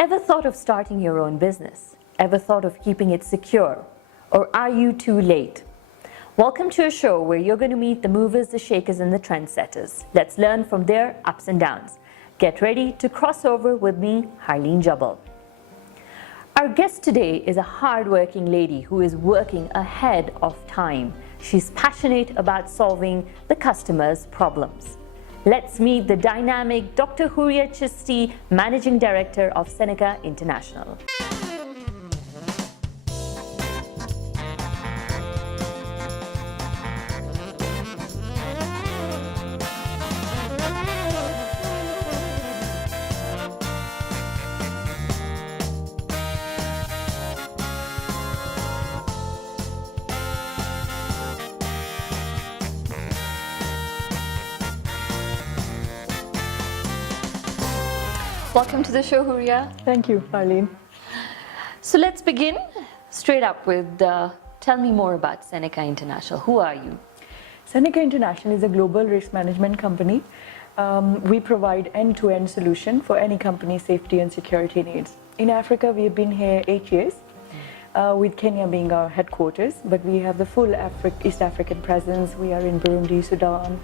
Ever thought of starting your own business? Ever thought of keeping it secure? Or are you too late? Welcome to a show where you're going to meet the movers, the shakers, and the trendsetters. Let's learn from their ups and downs. Get ready to cross over with me, Harleen Jabbal. Our guest today is a hard-working lady who is working ahead of time. She's passionate about solving the customer's problems. Let's meet the dynamic Dr. Hooria Chishti, Managing Director of Senaca International. Welcome to the show, Hooria. Thank you, Harleen. So let's begin straight up with tell me more about Senaca International. Who are you? Senaca International is a global risk management company. We provide end-to-end solution for any company's safety and security needs. In Africa, we have been here 8 years, with Kenya being our headquarters, but we have the full East African presence. We are in Burundi, Sudan,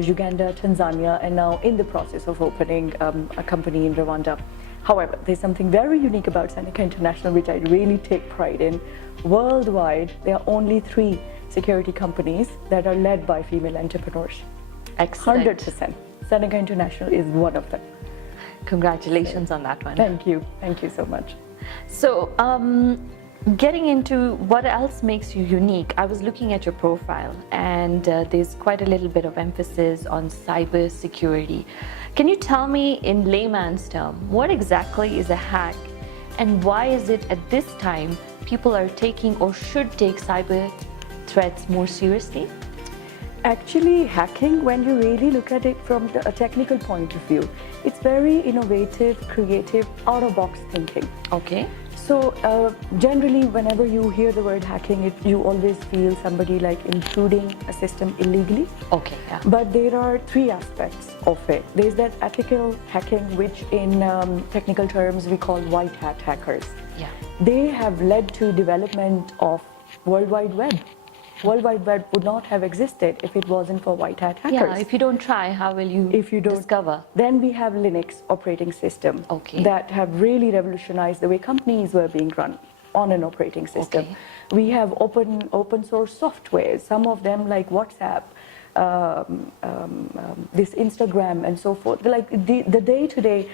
Uganda, Tanzania, and now in the process of opening a company in Rwanda. However, there's something very unique about Senaca International, which I really take pride in. Worldwide, there are only 3 security companies that are led by female entrepreneurs. Excellent. 100%. Senaca International is one of them. Congratulations on that one. Thank you. Thank you so much. So, getting into what else makes you unique, I was looking at your profile and there's quite a little bit of emphasis on cyber security. Can you tell me in layman's term, what exactly is a hack and why is it at this time people are taking or should take cyber threats more seriously? Actually, hacking, when you really look at it from a technical point of view, it's very innovative, creative, out-of-box thinking. Okay. So generally, whenever you hear the word hacking, you always feel somebody like intruding a system illegally. Okay, yeah. But there are 3 aspects of it. There's that ethical hacking, which in technical terms we call white hat hackers. Yeah. They have led to development of World Wide Web. World Wide Web would not have existed if it wasn't for white hat hackers. Yeah, if you don't try, how will you discover? Then we have Linux operating system that have really revolutionized the way companies were being run on an operating system. Okay. We have open source software, some of them like WhatsApp, this Instagram and so forth, like the day-to-day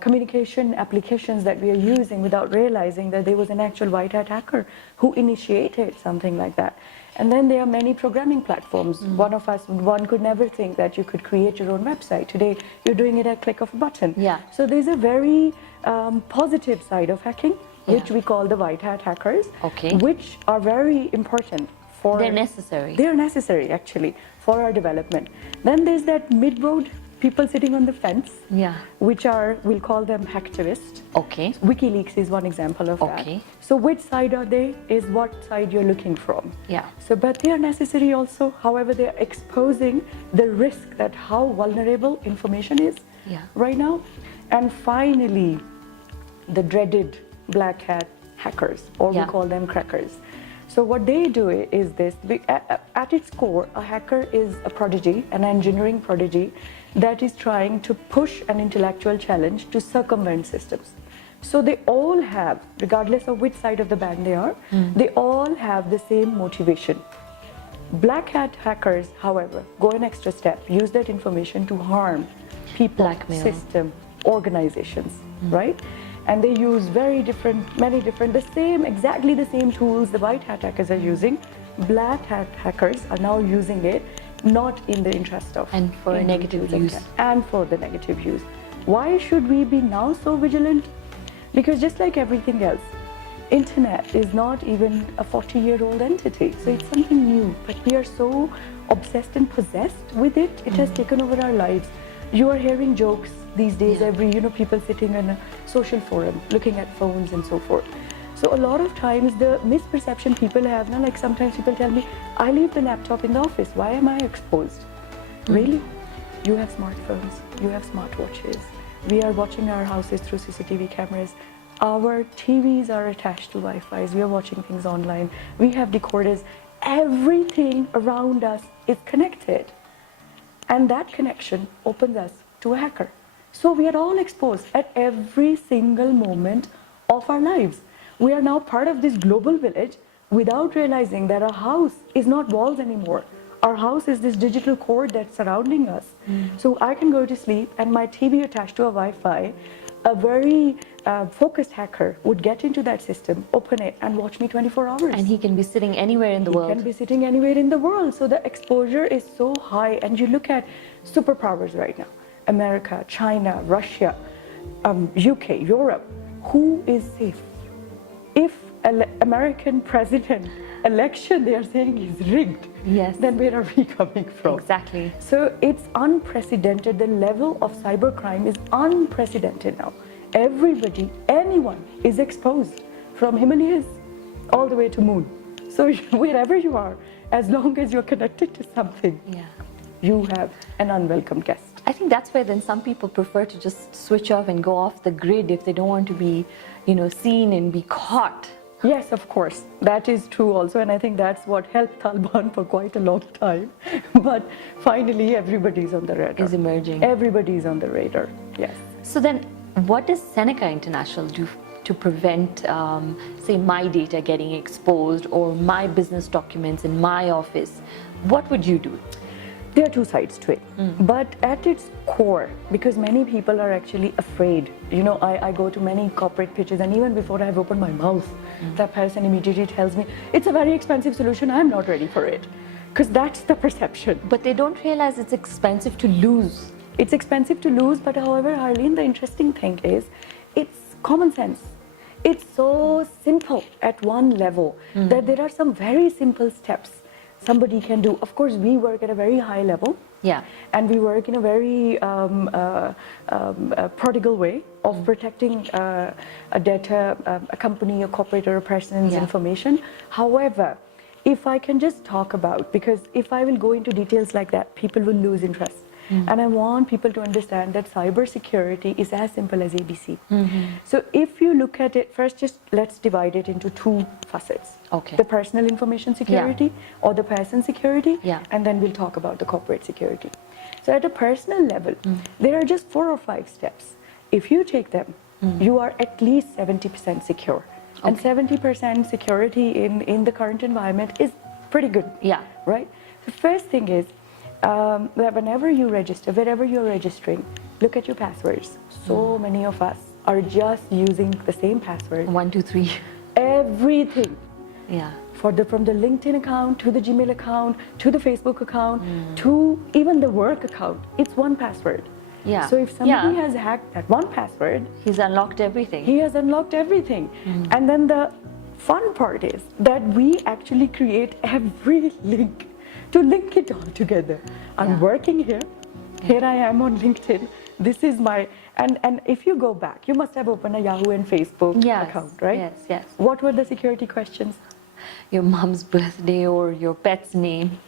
communication applications that we are using without realizing that there was an actual white hat hacker who initiated something like that. And then there are many programming platforms. One could never think that you could create your own website. Today, you're doing it at a click of a button. Yeah. So there's a very positive side of hacking, which we call the white hat hackers, which are very important. They're necessary. They're necessary, actually, for our development. Then there's that mid-road people sitting on the fence, which are, we'll call them hacktivists. Okay. WikiLeaks is one example of that. So which side are they is what side you're looking from. Yeah. So, but they are necessary also. However, they're exposing the risk that how vulnerable information is right now. And finally, the dreaded black hat hackers, or we call them crackers. So what they do is this, at its core, a hacker is a prodigy, an engineering prodigy that is trying to push an intellectual challenge to circumvent systems. So they all have, regardless of which side of the band they are, they all have the same motivation. Black hat hackers, however, go an extra step, use that information to harm people, system, organizations, right? And they use exactly the same tools the white hat hackers are using. Black hat hackers are now using it, not in the interest of... And for a negative use. And for the negative use. Why should we be now so vigilant? Because just like everything else, internet is not even a 40-year-old entity. So it's something new, but we are so obsessed and possessed with it. It has taken over our lives. You are hearing jokes these days, people sitting in a social forum, looking at phones and so forth. So a lot of times the misperception people have now, like sometimes people tell me, I leave the laptop in the office, why am I exposed? Really? You have smartphones, you have smartwatches, We are watching our houses through CCTV cameras. Our TVs are attached to Wi-Fi's. We are watching things online. We have decoders. Everything around us is connected. And that connection opens us to a hacker. So we are all exposed at every single moment of our lives. We are now part of this global village without realizing that our house is not walls anymore. Our house is this digital cord that's surrounding us. So I can go to sleep and my TV attached to a Wi-Fi, a very focused hacker would get into that system, open it and watch me 24 hours. And he can be sitting anywhere in the world. He can be sitting anywhere in the world. So the exposure is so high. And you look at superpowers right now, America, China, Russia, UK, Europe, who is safe? If American president election they are saying is rigged, yes, then where are we coming from? Exactly. So it's unprecedented. The level of cybercrime is unprecedented now. Everybody, anyone is exposed from Himalayas all the way to moon. So wherever you are, as long as you're connected to something, you have an unwelcome guest. I think that's why then some people prefer to just switch off and go off the grid if they don't want to be, seen and be caught. Yes, of course, that is true also, and I think that's what helped Taliban for quite a long time. But finally, everybody's on the radar. Is emerging. Everybody's on the radar, yes. So then, what does Senaca International do to prevent, say, my data getting exposed or my business documents in my office? What would you do? There are two sides to it, but at its core, because many people are actually afraid, I go to many corporate pitches and even before I've opened my mouth, that person immediately tells me, it's a very expensive solution, I'm not ready for it. Because that's the perception. But they don't realize it's expensive to lose. It's expensive to lose, but however, Harleen, the interesting thing is, it's common sense. It's so simple at one level that there are some very simple steps somebody can do. Of course, we work at a very high level. Yeah. And we work in a very prodigal way of protecting a data, a company, a corporate, or a person's information. However, if I can just talk about, because if I will go into details like that, people will lose interest. And I want people to understand that cybersecurity is as simple as ABC. So if you look at it, first just let's divide it into two facets. Okay. The personal information security or the person security, and then we'll talk about the corporate security. So at a personal level, there are just 4 or 5 steps. If you take them, you are at least 70% secure. And 70% security in the current environment is pretty good. Yeah. Right? The first thing is, that whenever you register, wherever you're registering, look at your passwords. So many of us are just using the same password. 1, 2, 3. Everything. Yeah. From the LinkedIn account, to the Gmail account, to the Facebook account, to even the work account. It's one password. Yeah. So if somebody has hacked that one password, he's unlocked everything. He has unlocked everything. And then the fun part is that we actually create every link to link it all together. I'm working here. Here I am on LinkedIn. This is my, and if you go back, you must have opened a Yahoo and Facebook account, right? Yes, yes. What were the security questions? Your mom's birthday or your pet's name.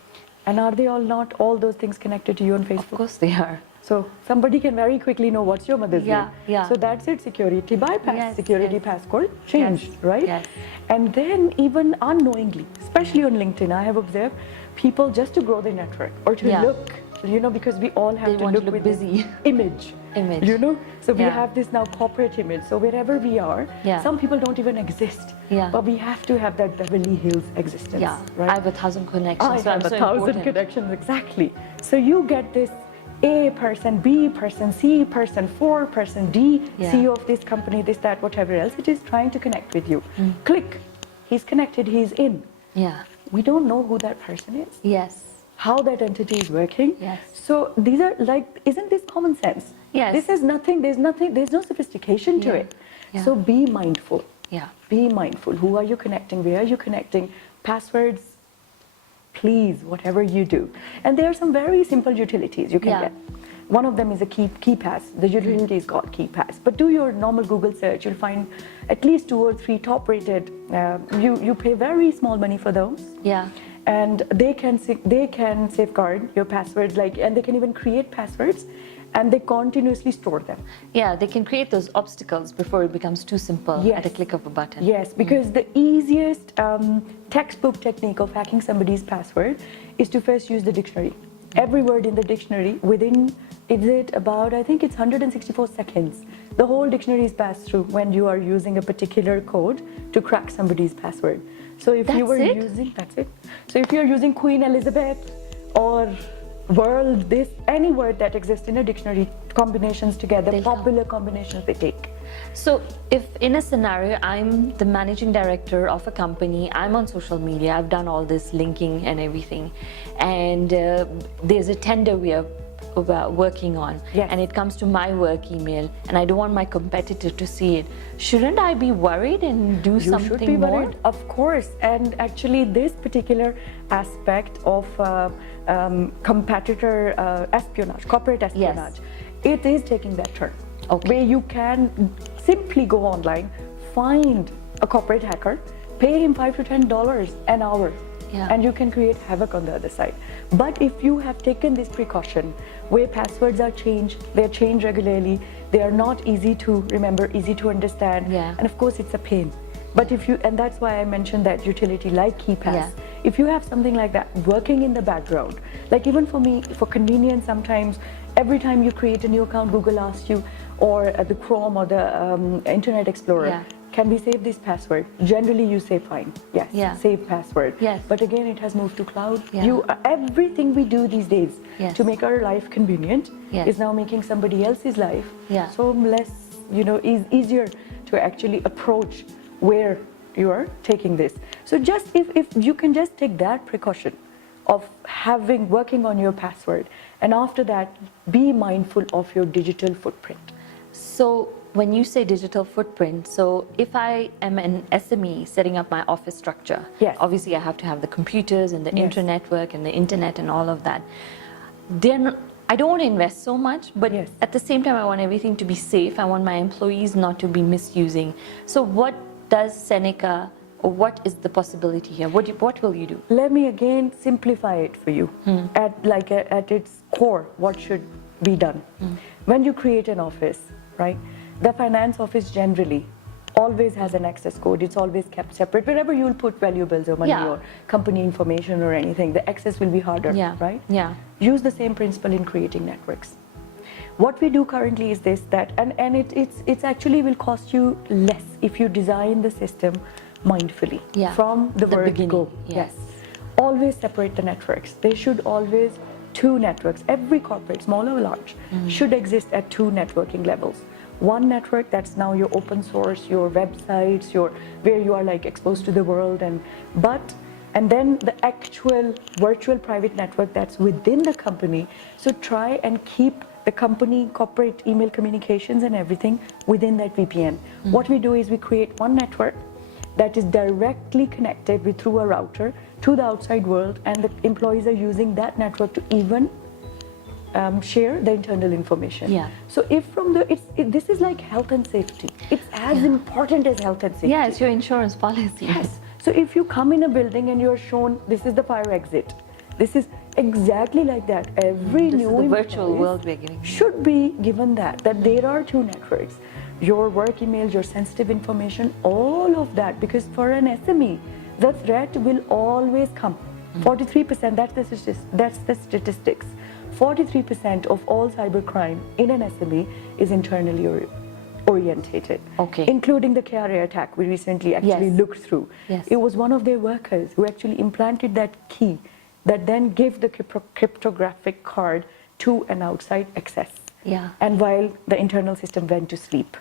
And are they not all those things connected to you on Facebook? Of course they are. So somebody can very quickly know what's your mother's name. Yeah. So that's it, security bypass, security passcode changed, right? Yes. And then even unknowingly, especially on LinkedIn, I have observed people just to grow their network or to look, because we all have to look with busy. Image. So we have this now corporate image. So wherever we are, some people don't even exist. But we have to have that Beverly Hills existence. Right? I have 1,000 connections. I have 1,000 connections, exactly. So you get this A person, B person, C person, 4 person, D, CEO of this company, this, that, whatever else it is, trying to connect with you. Click. He's connected, he's in. Yeah. We don't know who that person is. Yes. How that entity is working. Yes. So these are isn't this common sense? Yes. This is nothing, there's no sophistication to it. Yeah. So be mindful. Yeah. Be mindful. Who are you connecting? Where are you connecting? Passwords, please, whatever you do. And there are some very simple utilities you can get. One of them is a KeyPass. The utility is called KeyPass. But do your normal Google search, you'll find at least 2 or 3 top-rated. You pay very small money for those. Yeah. And they can safeguard your passwords, and they can even create passwords. and they continuously store them. Yeah, they can create those obstacles before it becomes too simple at a click of a button. Yes, because the easiest textbook technique of hacking somebody's password is to first use the dictionary. Every word in the dictionary within, is it about, I think it's 164 seconds. The whole dictionary is passed through when you are using a particular code to crack somebody's password. So if you were using, that's it. So if you're using Queen Elizabeth or world, this, any word that exists in a dictionary, combinations together, popular combinations they take. So if in a scenario, I'm the managing director of a company, I'm on social media, I've done all this linking and everything, and there's a tender we are working on, and it comes to my work email, and I don't want my competitor to see it, shouldn't I be worried and do something more? You should be worried, of course. And actually this particular aspect of competitor espionage, corporate espionage, it is taking that turn. Where you can simply go online, find a corporate hacker, pay him $5 to $10 an hour, and you can create havoc on the other side. But if you have taken this precaution, where passwords are changed, they're changed regularly, they are not easy to remember, easy to understand, and of course it's a pain. But if you, and that's why I mentioned that utility like KeePass. If you have something like that working in the background, like even for me, for convenience, sometimes every time you create a new account, Google asks you, or the Chrome or the Internet Explorer, can we save this password? Generally you say fine, save password. But again, it has moved to cloud. Everything we do these days to make our life convenient is now making somebody else's life so less, easier to actually approach where you are taking this. So just if you can just take that precaution of working on your password, and after that be mindful of your digital footprint. So when you say digital footprint, so if I am an SME setting up my office structure, obviously I have to have the computers and the intra-network and the internet and all of that. I don't want to invest so much, but at the same time I want everything to be safe. I want my employees not to be misusing. So what does Senaca, or what is the possibility here? What will you do? Let me again simplify it for you. At its core, what should be done? When you create an office, right? The finance office generally always has an access code. It's always kept separate. Wherever you'll put valuables or money or company information or anything, the access will be harder, right? Use the same principle in creating networks. What we do currently is this, and it's actually will cost you less if you design the system mindfully from the word go. Always separate the networks. They should always two networks. Every corporate, small or large, should exist at two networking levels. One network that's now your open source, your websites, where you are like exposed to the world, and then the actual virtual private network that's within the company. So try and keep the company corporate email communications and everything within that VPN. What we do is we create one network that is directly connected through a router to the outside world, and the employees are using that network to even share the internal information. So if from this is like health and safety. It's as important as health and safety. It's your insurance policy. So if you come in a building and you're shown this is the fire exit, this is exactly like that. Every new the virtual world we're giving should be given that there are two networks. Your work emails, your sensitive information, all of that, because for an SME, the threat will always come. 43%, that's the statistics. 43% of all cybercrime in an SME is internally orientated, including the KRA attack we recently actually looked through. It was one of their workers who actually implanted that key that then gave the cryptographic card to an outside access. And while the internal system went to sleep.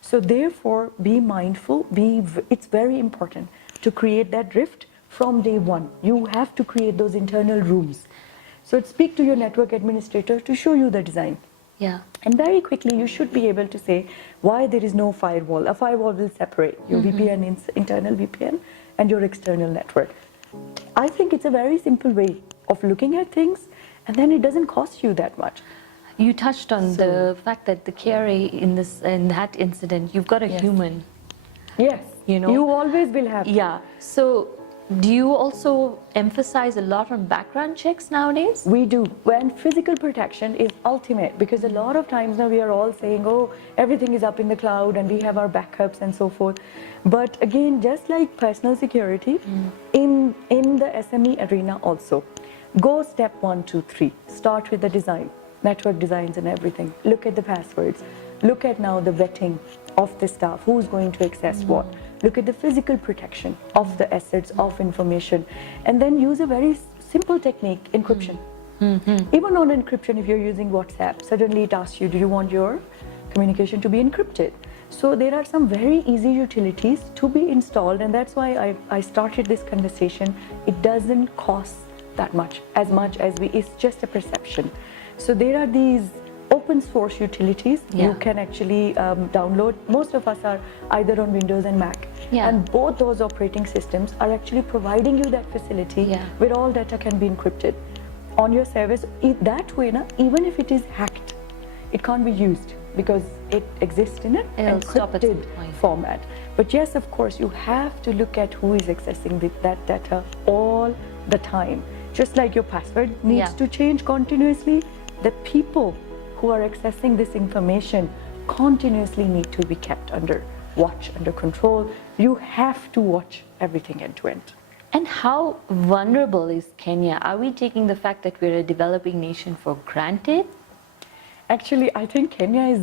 So therefore, be mindful. It's very important to create that drift from day one. You have to create those internal rooms. So speak to your network administrator to show you the design. And very quickly, you should be able to say why there is no firewall. A firewall will separate your VPN, internal VPN, and your external network. I think it's a very simple way of looking at things, and then it doesn't cost you that much. You touched on the fact that the KRA in that incident, you've got a human. You always will have. So Do you also emphasize a lot on background checks nowadays? We do. When physical protection is ultimate, because a lot of times now we are all saying, oh, everything is up in the cloud and we have our backups and so forth. But again, just like personal security, in the SME arena also, go step 1, 2, 3. Start with the design, network designs and everything. Look at the passwords. Look at now the vetting of the staff, who's going to access what. Look at the physical protection of the assets, of information, and then use a very simple technique, encryption. Even on encryption, if you're using WhatsApp, suddenly it asks you, do you want your communication to be encrypted? So there are some very easy utilities to be installed, and that's why I started this conversation. It doesn't cost that much as it's just a perception. So there are these open source utilities you can actually download. Most of us are either on Windows and Mac, and both those operating systems are actually providing you that facility where all data can be encrypted on your service. That way, even if it is hacked, it can't be used because it exists in an encrypted format. But yes, of course, you have to look at who is accessing that data all the time. Just like your password needs to change continuously, the people who are accessing this information continuously need to be kept under watch, under control. You have to watch everything end to end. And how vulnerable is Kenya? Are we taking the fact that we're a developing nation for granted? Actually, I think Kenya is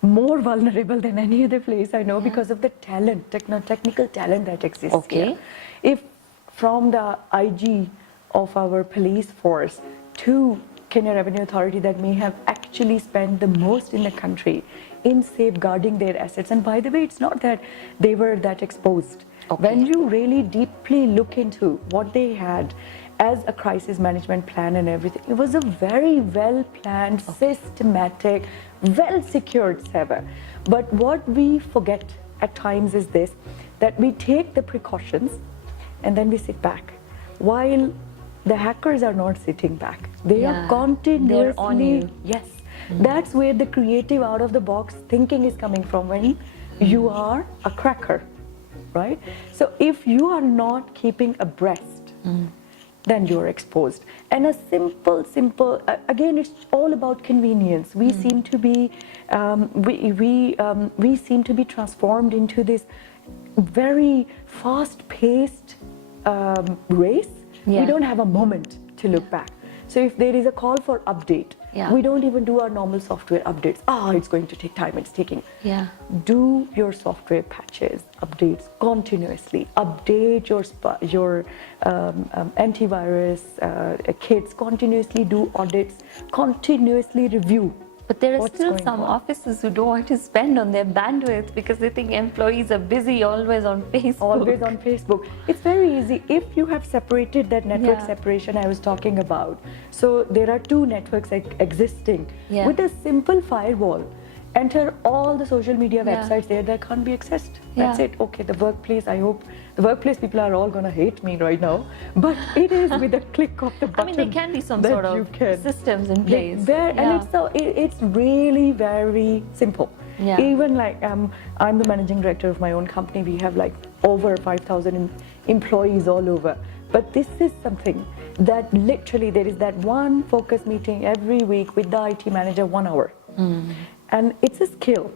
more vulnerable than any other place I know because of the talent, technical talent that exists here. If from the IG of our police force to Kenya Revenue Authority that may have actually spent the most in the country in safeguarding their assets. And by the way, it's not that they were that exposed. When you really deeply look into what they had as a crisis management plan and everything, it was a very well-planned, systematic, well-secured server. But what we forget at times is this, that we take the precautions and then we sit back. While the hackers are not sitting back. They are continuously, they're on you. Yes, that's where the creative out-of-the-box thinking is coming from when you are a cracker, right? So if you are not keeping abreast, then you're exposed. And a simple, again, it's all about convenience. We seem to be, we seem to be transformed into this very fast-paced race. We don't have a moment to look back. So if there is a call for update, we don't even do our normal software updates. It's going to take time, it's taking. Do your software patches, updates continuously. Update your antivirus kits, continuously do audits, continuously review. But there are still some offices who don't want to spend on their bandwidth because they think employees are busy always on Facebook. Always on Facebook. It's very easy if you have separated that network separation I was talking about. So there are two networks existing. With a simple firewall, enter all the social media websites there that can't be accessed. That's it. Okay, the workplace, I hope the workplace people are all going to hate me right now, but it is with a click of the button. I mean, there can be some sort of systems in place. And it's really very simple. Even like I'm the managing director of my own company. We have like over 5,000 employees all over. But this is something that literally there is that one focus meeting every week with the IT manager, 1 hour. And it's a skill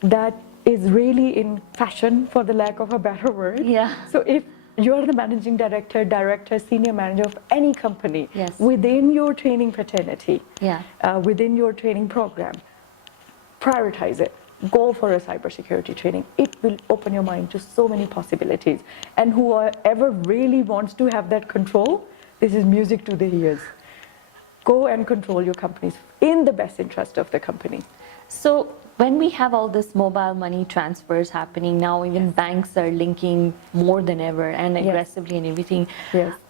that is really in fashion, for the lack of a better word. So if you're the managing director, senior manager of any company, within your training fraternity, within your training program, prioritize it. Go for a cybersecurity training. It will open your mind to so many possibilities. And whoever really wants to have that control, this is music to their ears. Go and control your companies in the best interest of the company. So when we have all this mobile money transfers happening now, even banks are linking more than ever and aggressively and everything.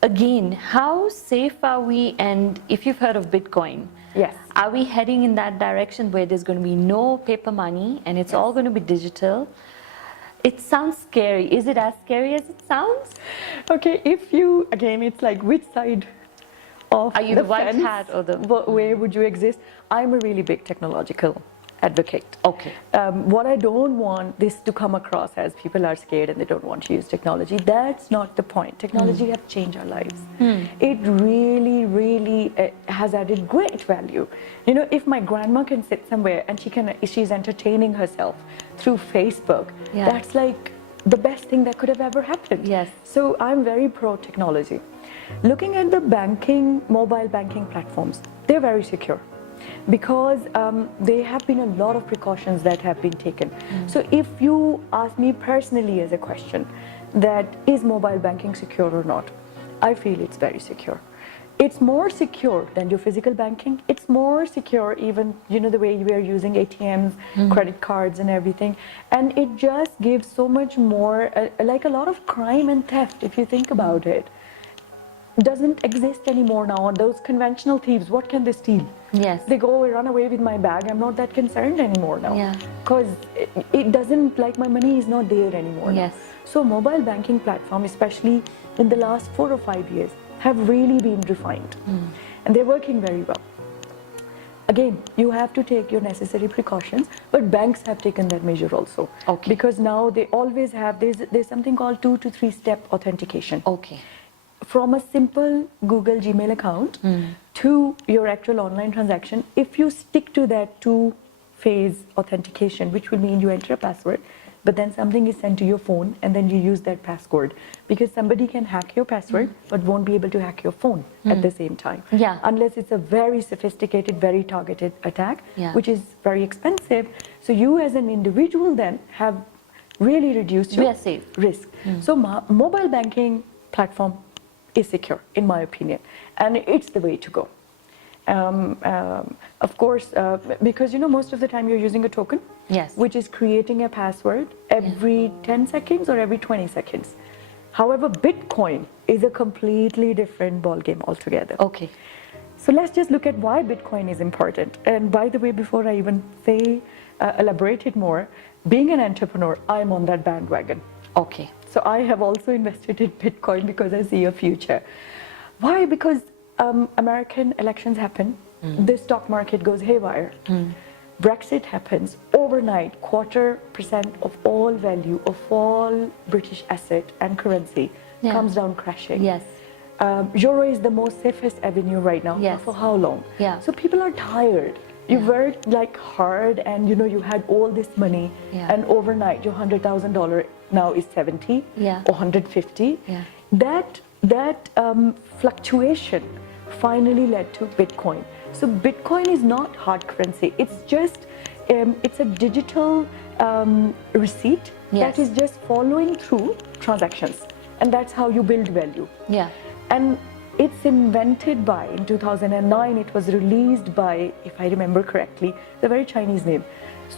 Again, how safe are we? And if you've heard of Bitcoin, are we heading in that direction where there's going to be no paper money and it's all going to be digital? It sounds scary. Is it as scary as it sounds? Okay, if you, again, it's like which side of are you the white hat or the where would you exist? I'm a really big technological advocate. Okay. What I don't want this to come across as people are scared and they don't want to use technology. That's not the point. Technology have changed our lives. It really, really has added great value. You know, if my grandma can sit somewhere and she's entertaining herself through Facebook, that's like the best thing that could have ever happened. Yes. So I'm very pro technology. Looking at the mobile banking platforms, they're very secure, because there have been a lot of precautions that have been taken. So if you ask me personally as a question, that is mobile banking secure or not, I feel it's very secure. It's more secure than your physical banking. It's more secure even, you know, the way we are using ATMs, credit cards and everything. And it just gives so much more, like a lot of crime and theft, if you think about it, doesn't exist anymore now. And those conventional thieves, what can they steal? Yes. They go, run away with my bag. I'm not that concerned anymore now. Yeah. Because it doesn't, like my money is not there anymore. Yes. Now. So mobile banking platform, especially in the last 4 or 5 years, have really been refined. And they're working very well. Again, you have to take your necessary precautions, but banks have taken that measure also. Okay. Because now they always have, there's something called 2 to 3 step authentication. Okay. From a simple Google Gmail account to your actual online transaction, if you stick to that 2-phase authentication, which will mean you enter a password, but then something is sent to your phone and then you use that password, because somebody can hack your password but won't be able to hack your phone at the same time. Yeah. Unless it's a very sophisticated, very targeted attack, Yeah. which is very expensive. So you as an individual then have really reduced your risk. So mobile banking platform is secure, in my opinion, and it's the way to go. Of course, because you know, most of the time you're using a token, which is creating a password every 10 seconds or every 20 seconds. However, Bitcoin is a completely different ballgame altogether. Okay. So let's just look at why Bitcoin is important. And by the way, before I even say, elaborate it more, being an entrepreneur, I'm on that bandwagon. Okay. So I have also invested in Bitcoin because I see a future. Why? Because American elections happen, the stock market goes haywire. Brexit happens, overnight, 0.25% of all value of all British asset and currency comes down crashing. Yes. Euro is the most safest avenue right now. Yes. For how long? Yeah. So people are tired. You worked like hard, and you know you had all this money, and overnight your $100,000 now is 70 or 150. That fluctuation finally led to Bitcoin. So Bitcoin is not hard currency. It's just it's a digital receipt that is just following through transactions, and that's how you build value. And it's invented by, in 2009, it was released by, if I remember correctly, the very Chinese name,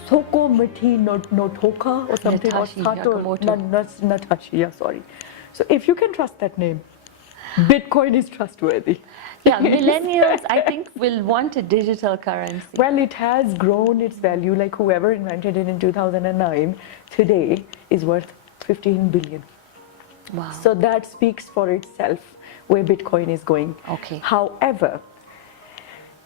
Soko Mithi no Toka or something. Natashi, sorry. So if you can trust that name, Bitcoin is trustworthy. Yeah, millennials, I think, will want a digital currency. Well, it has grown its value, like whoever invented it in 2009, today is worth 15 billion. Wow. So that speaks for itself where Bitcoin is going. Okay. However,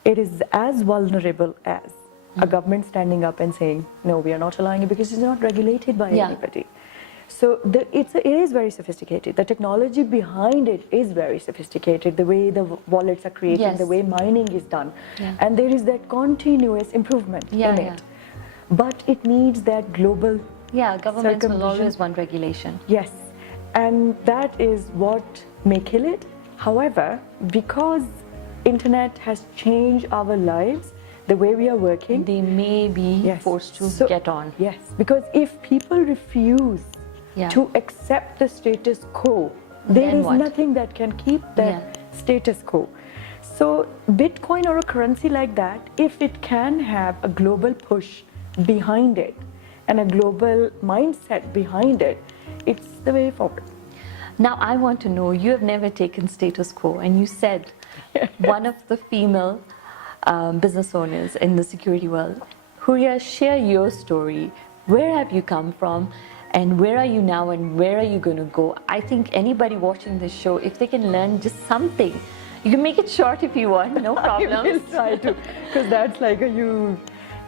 it is as vulnerable as a government standing up and saying, no, we are not allowing it because it's not regulated by anybody. So it is very sophisticated. The technology behind it is very sophisticated, the way the wallets are created, the way mining is done. And there is that continuous improvement in it. But it needs that global governments will always want regulation. Yes. And that is what may kill it. However, because internet has changed our lives, the way we are working, they may be forced to get on. Yes, because if people refuse to accept the status quo, there is nothing that can keep that status quo. So Bitcoin or a currency like that, if it can have a global push behind it and a global mindset behind it, it's the way forward. Now I want to know, you have never taken status quo, and you said one of the female business owners in the security world. Hooria, share your story. Where have you come from, and where are you now, and where are you going to go? I think anybody watching this show, if they can learn just something, you can make it short if you want, no problem. I will try to, because that's like a huge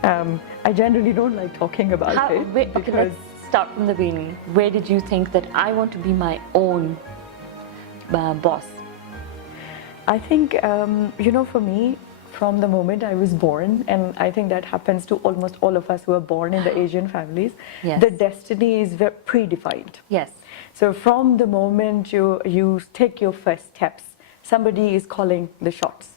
I generally don't like talking about it. Okay, let's start from the beginning. Where did you think that I want to be my own boss? I think, for me, from the moment I was born, and I think that happens to almost all of us who are born in the Asian families, Yes. the destiny is predefined. Yes. So from the moment you take your first steps, somebody is calling the shots.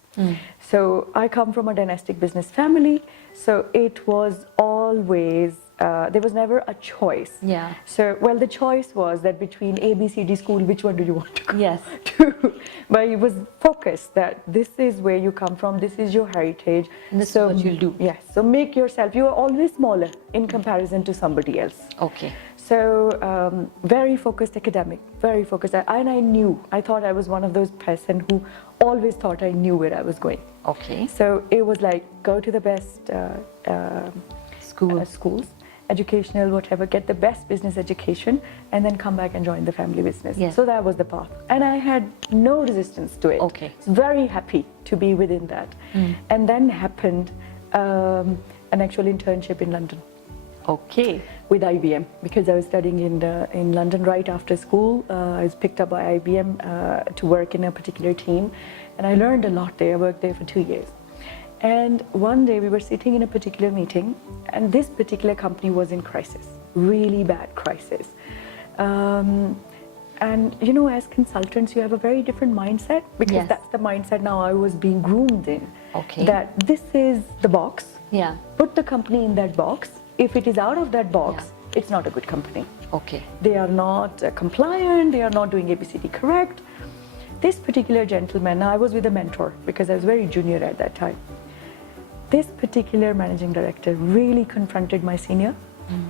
So I come from a dynastic business family, so it was always, there was never a choice. Yeah. So, well, the choice was that between A, B, C, D school, which one do you want to go Yes. to? But it was focused that this is where you come from, this is your heritage. And this is what you'll do. Yes, so make yourself, you are always smaller in comparison to somebody else. Okay. So very focused academic, very focused. And I thought I was one of those person who always thought I knew where I was going. Okay. So it was like, go to the best schools, educational, whatever, get the best business education, and then come back and join the family business. Yes. So that was the path. And I had no resistance to it. Okay. Very happy to be within that. And then happened an actual internship in London. Okay. With IBM, because I was studying in London right after school. I was picked up by IBM to work in a particular team, and I learned a lot there. I worked there for 2 years. And one day we were sitting in a particular meeting, and this particular company was in crisis, really bad crisis. And as consultants, you have a very different mindset, because Yes. that's the mindset now I was being groomed in. Okay. That this is the box. Yeah. Put the company in that box. If it is out of that box, it's not a good company. Okay. They are not compliant, they are not doing ABCD correct. This particular gentleman, I was with a mentor because I was very junior at that time. This particular managing director really confronted my senior,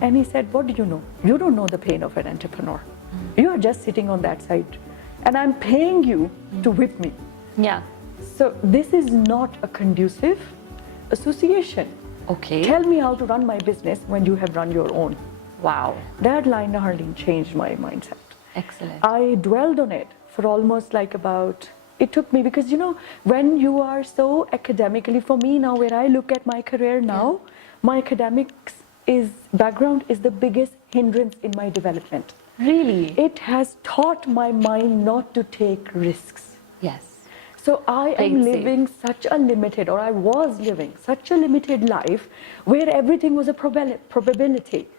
and he said, what do you know? You don't know the pain of an entrepreneur. You are just sitting on that side, and I'm paying you to whip me. Yeah. So this is not a conducive association. Okay. Tell me how to run my business when you have run your own. Wow. That line, Harleen, changed my mindset. Excellent. I dwelled on it for almost like about, it took me, because when you are so academically, for me now, where I look at my career now, my academics background is the biggest hindrance in my development. Really? It has taught my mind not to take risks. Yes. So I am Playing safe. living such a limited, or I was living such a limited life where everything was a probability.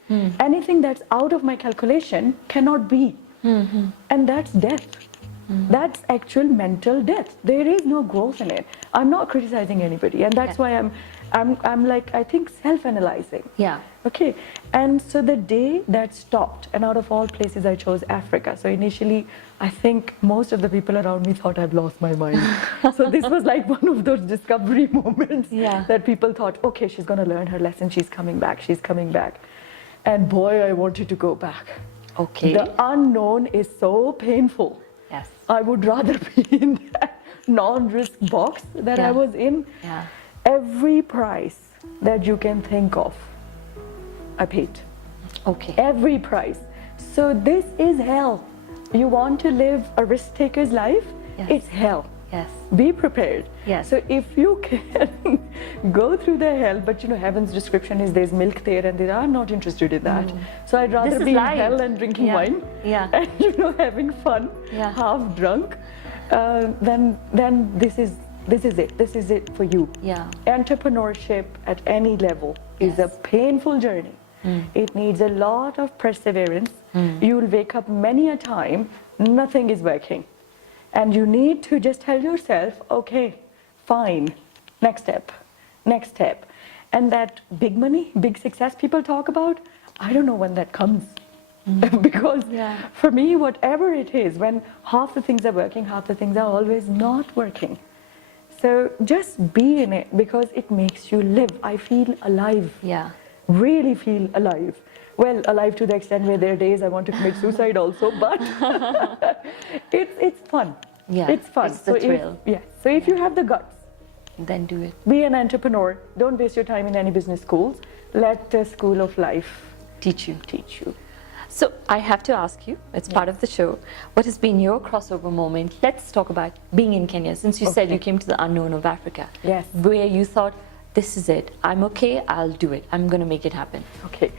Anything that's out of my calculation cannot be. And that's death. That's actual mental death. There is no growth in it. I'm not criticizing anybody, and that's why I'm like, I think, self-analyzing. Yeah. Okay, and so the day that stopped, and out of all places I chose Africa. So initially, I think most of the people around me thought I've lost my mind. So this was like one of those discovery moments that people thought, okay, she's going to learn her lesson, she's coming back. And boy, I wanted to go back. Okay. The unknown is so painful. Yes. I would rather be in that non-risk box that I was in. Yeah. Every price that you can think of, I paid. Okay. Every price. So this is hell. You want to live a risk-taker's life? Yes. It's hell. Yes. Be prepared. Yes. So if you can go through the hell, but heaven's description is there's milk there, and I'm not interested in that. So I'd rather be in hell and drinking wine, and having fun, half drunk. Then this is it. This is it for you. Yeah. Entrepreneurship at any level is a painful journey. It needs a lot of perseverance. You'll wake up many a time, nothing is working. And you need to just tell yourself, okay, fine, next step. And that big money, big success people talk about, I don't know when that comes. Because for me, whatever it is, when half the things are working, half the things are always not working. So just be in it, because it makes you live. I feel alive. Yeah. Really feel alive. Well, alive to the extent where there are days I want to commit suicide also, but it's fun. Yeah, it's fun. it's the thrill. So if you have the guts, then do it. be an entrepreneur. Don't waste your time in any business schools. Let the school of life teach you. So I have to ask you, it's part of the show, what has been your crossover moment? Let's talk about being in Kenya, since you said you came to the unknown of Africa. Yes. Where you thought, this is it, I'm okay, I'll do it, I'm going to make it happen? Okay.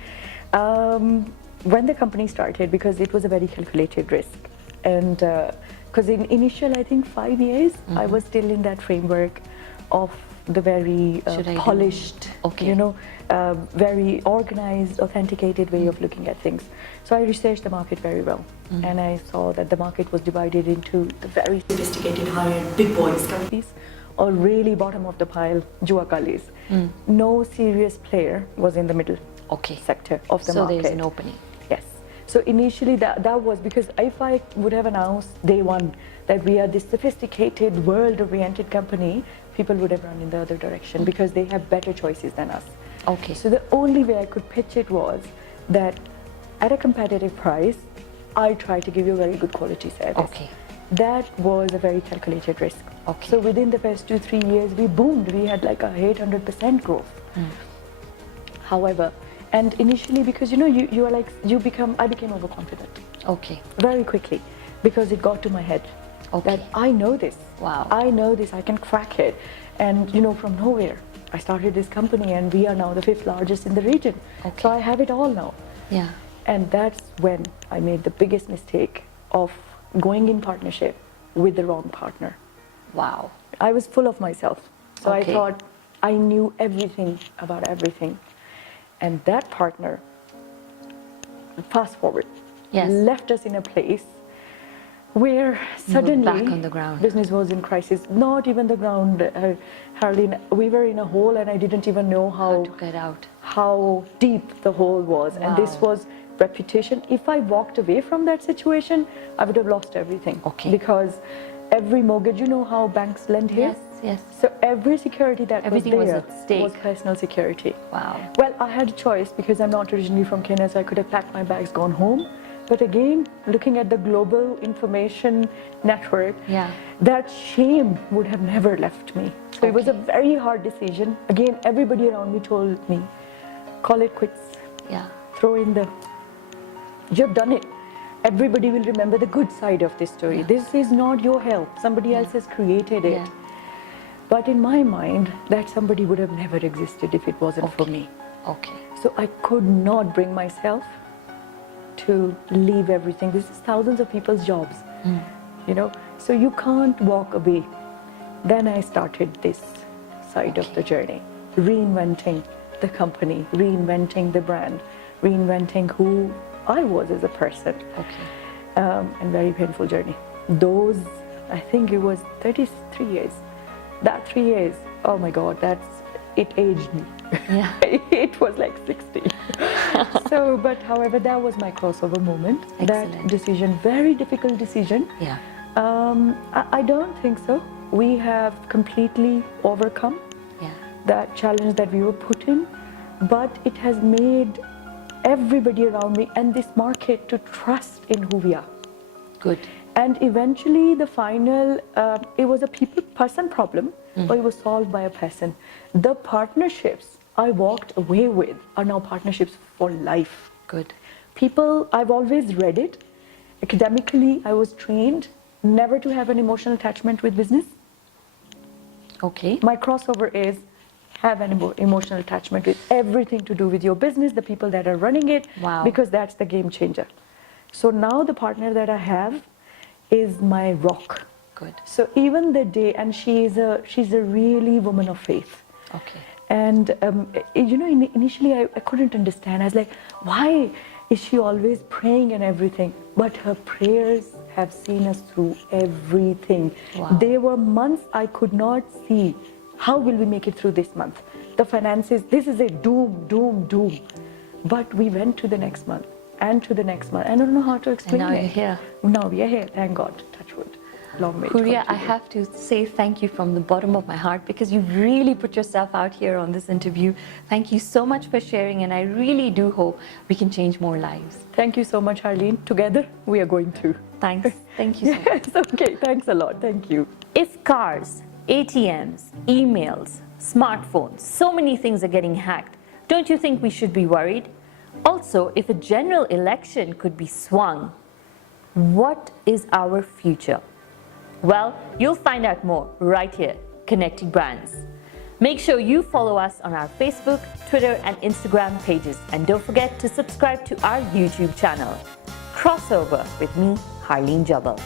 When the company started, because it was a very calculated risk, and because in initial, I think 5 years, I was still in that framework of the very polished, very organized, authenticated way of looking at things. So I researched the market very well, and I saw that the market was divided into the very sophisticated, high-end, big boys companies, or really bottom of the pile, juakalis. No serious player was in the middle sector of the market. So there's an opening. Yes. So initially that was because if I would have announced day one that we are this sophisticated, world-oriented company, people would have run in the other direction because they have better choices than us. Okay. So the only way I could pitch it was that at a competitive price, I try to give you a very good quality service. Okay. That was a very calculated risk. Okay. So within the first 2-3 years, we boomed. We had like a 800% growth. However, and initially, because I became overconfident. Okay. Very quickly, because it got to my head that I know this. Wow. I know this. I can crack it. And from nowhere, I started this company, and we are now the 5th largest in the region. Okay. So I have it all now. Yeah. And that's when I made the biggest mistake of going in partnership with the wrong partner. Wow. I was full of myself. So I Okay. thought I knew everything about everything. And that partner, fast forward, left us in a place where suddenly back on the ground. Business was in crisis. Not even the ground, Harleen. We were in a hole, and I didn't even know How to get out. how deep the hole was. And this was reputation. If I walked away from that situation, I would have lost everything. Okay. Because every mortgage, you know how banks lend here? Yes, yes. So every security that Everything was was there at stake. was personal security. Wow. Well, I had a choice because I'm not originally from Kenya, so I could have packed my bags, gone home. But again, looking at the global information network, that shame would have never left me. So it was a very hard decision. Again, everybody around me told me, call it quits. Yeah. Throw in the, you've done it. Everybody will remember the good side of this story. This is not your help. Somebody else has created it. But in my mind, that somebody would have never existed if it wasn't for me. Okay. So I could not bring myself to leave everything. This is thousands of people's jobs, so you can't walk away. Then I started this side of the journey, reinventing the company, reinventing the brand, reinventing who I was as a person. And very painful journey. Those, I think it was 33 years. That 3 years, oh my God, it aged me. Yeah. It was like 60. So, but however, that was my crossover moment. Excellent. That decision, very difficult decision. Yeah. I don't think so. We have completely overcome that challenge that we were put in, but it has made everybody around me and this market to trust in who we are. Good. And eventually the final, it was a person problem, but it was solved by a person. The partnerships I walked away with are now partnerships for life. Good. People, I've always read it. Academically, I was trained never to have an emotional attachment with business. Okay. My crossover is have an emotional attachment with everything to do with your business, the people that are running it, because that's the game changer. So now the partner that I have is my rock. Good. So even the day, and she's a really woman of faith. Okay. And initially I couldn't understand. I was like, why is she always praying and everything? But her prayers have seen us through everything. Wow. There were months I could not see. How will we make it through this month? The finances, this is a doom, doom, doom. But we went to the next month and to the next month. I don't know how to explain it. And now you're here. Now we are here, thank God, touch wood. Long way. Hooria, I have to say thank you from the bottom of my heart because you really put yourself out here on this interview. Thank you so much for sharing, and I really do hope we can change more lives. Thank you so much, Harleen. Together, we are going to. Thanks. Thank you so much. Yes, okay. Thanks a lot. Thank you. If cars, ATMs, emails, smartphones, so many things are getting hacked, don't you think we should be worried? Also, if a general election could be swung, what is our future? Well, you'll find out more right here, Connecting Brands. Make sure you follow us on our Facebook, Twitter, and Instagram pages. And don't forget to subscribe to our YouTube channel. Crossover with me, Harleen Jabbal.